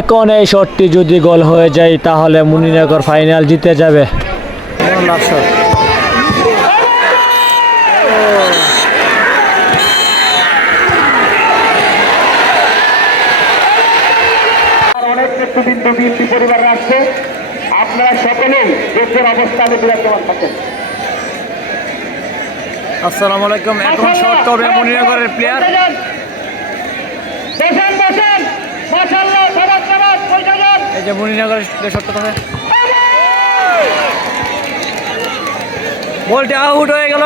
এখন এই শটটি যদি গোল হয়ে যায়, তাহলে মুনিনগর ফাইনাল জিতে যাবে। আসসালামু আলাইকুম। এখন শট করবে মুনিনগরের প্লেয়ার যে মুনিনগরের শটটা থাকে বলটি আউট হয়ে গেল।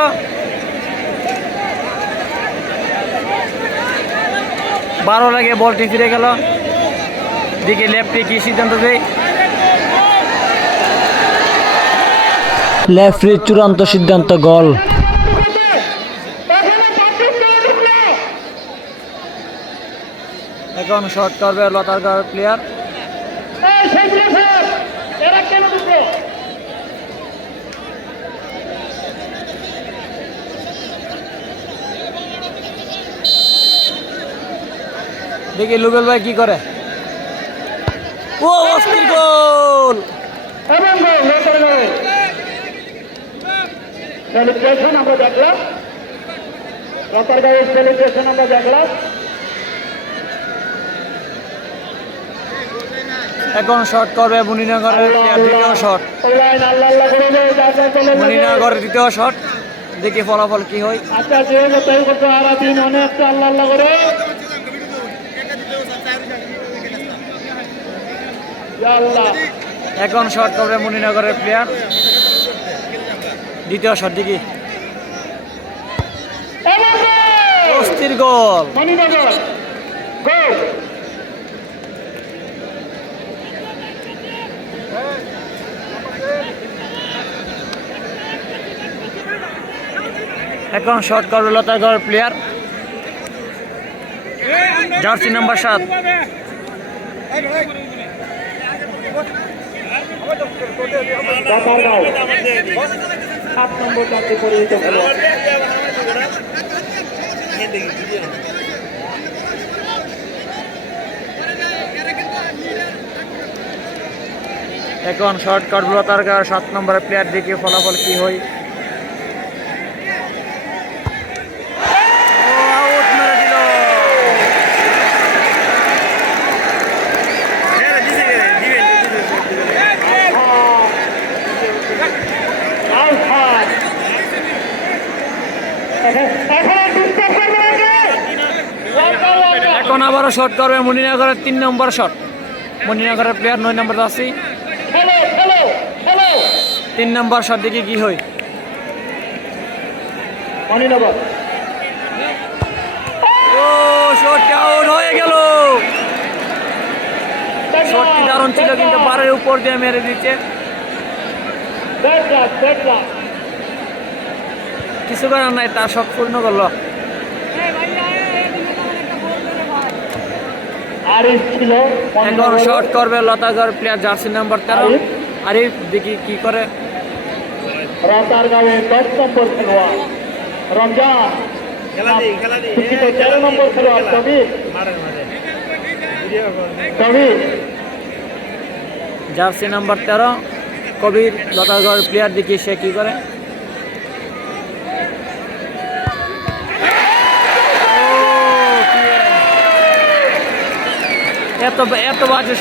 বারো লাগে বলটি ফিরে গেল। দিকে লেফটে কি সিদ্ধান্ত দেয়? লেফট্রি চূড়ান্ত সিদ্ধান্ত গোল। এখানে শট করবে লতারগাঁও প্লেয়ার এই সেগুলো এরা কেন ঢুকলো দেখি লুবেল ভাই কি করে। ও অস্থির গোল! এবং সেলিব্রেশন আমরা দেখলাম। রতারগাঁওয়ের সেলিব্রেশন আমরা দেখলাম। এখন শট করবে মুনিনগরের দ্বিতীয় শট। মুনিনগরের দ্বিতীয় শট দেখি ফলাফল কি হয়। এখন শট করবে মুনিনগরের প্লেয়ার দ্বিতীয় শট দেখি! অস্থির গোল মণিনগর গোল এখন শট করবে লতাগড় প্লেয়ার জার্সি নাম্বার সাত। এখন শট করবে লতারগাঁও সাত নম্বরের প্লেয়ার দেখি ফলাফল কি হয় ও, out মেরে দিল। আলফাজ এখন আর ডিস্টার্ব করবে না কে? Waka, Waka. এখন আবারও শট করবে মণিনগরের তিন নম্বর শট। মণিনগরের প্লেয়ার নয় নম্বর খেলো তিন নম্বর শট দেখি কি হয়। মণিনগর। ও শটটি আউট হয়ে গেল। শটটি দারুণ ছিল কিন্তু বারের উপর দিয়ে মেরে দিচ্ছে। দেখলাম দেখলাম কিছু করার নাই তার শট পূর্ণ করল আরিফ ছিল এখন। শট করবে লতাগড় প্লেয়ার জার্সি নাম্বার তেরো। আরিফ? দেখি কি করে। রাতারগাঁওয়ের দশ নম্বর খেলোয়াড়। রমজান দুঃখিত তেরো নম্বর খেলোয়াড় কবির কবির জার্সি নাম্বার তেরো। কবির লতাগড় প্লেয়ার দেখি সে কি করে। এত এত বাজে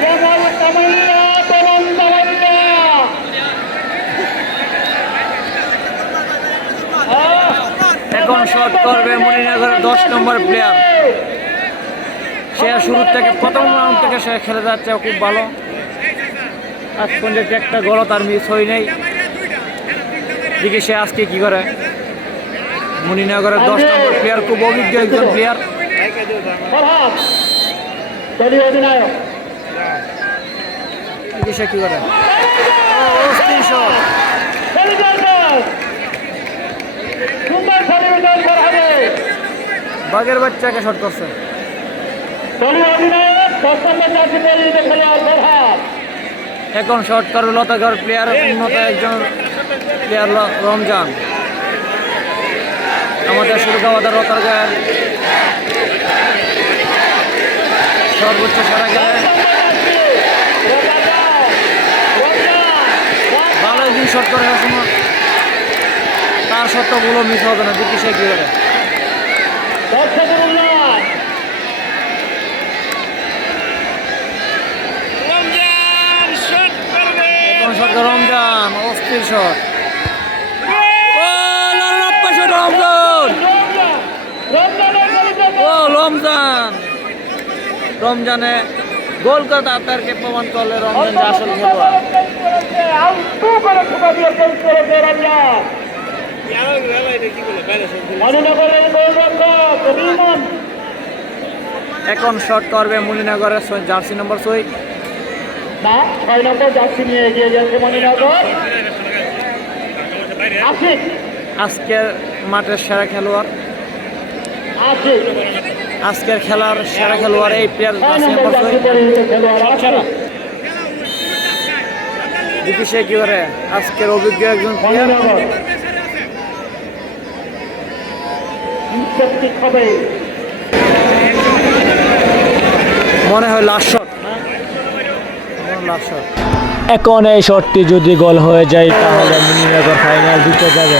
তরুণ তামান্না এখন শট করবে মণিনগরের দশ নম্বর প্লেয়ার সে শুরু থেকে প্রথম রাউন্ড থেকে সে খেলে যাচ্ছে খুব ভালো। আজ পর্যন্ত একটা গোল তার মিস হয় নাই দিকে সে আজকে কি করে। মণিনগরের দশ নম্বর প্লেয়ার খুব অভিজ্ঞ একজন প্লেয়ার কি করে? বাঘের বাচ্চাকে শট করছে? এখন শট করবে লতাগড় প্লেয়ার উন্নত একজন প্লেয়ার রমজান। আমাদের সুরগাওয়াদার রতারগার সর্বোচ্চ সারা ভালো দিন শট করে তার সত্ত্বগুলো মিস হবে না সে কি করে। রমজান অস্থির শট রমজান। রমজানে গোল করে তাদেরকে প্রমাণ করলে রমজান যে আসল খেলোয়াড়। এখন শট করবে মুনিনগরের জার্সি নম্বর সই ছয় নম্বর যাত্রী নিয়ে এগিয়ে যাচ্ছে মণিনগর আজকের মাঠের সেরা খেলোয়াড়। আশিক আজকের খেলার সেরা খেলোয়াড় এই প্লেয়ার সে কি করে? আজকের অভিজ্ঞ একজন প্লেয়ার মনে হয় লাস্ট শট এখন এই শটটি যদি গোল হয়ে যায়, তাহলে মুনিনগর ফাইনাল জিতে যাবে।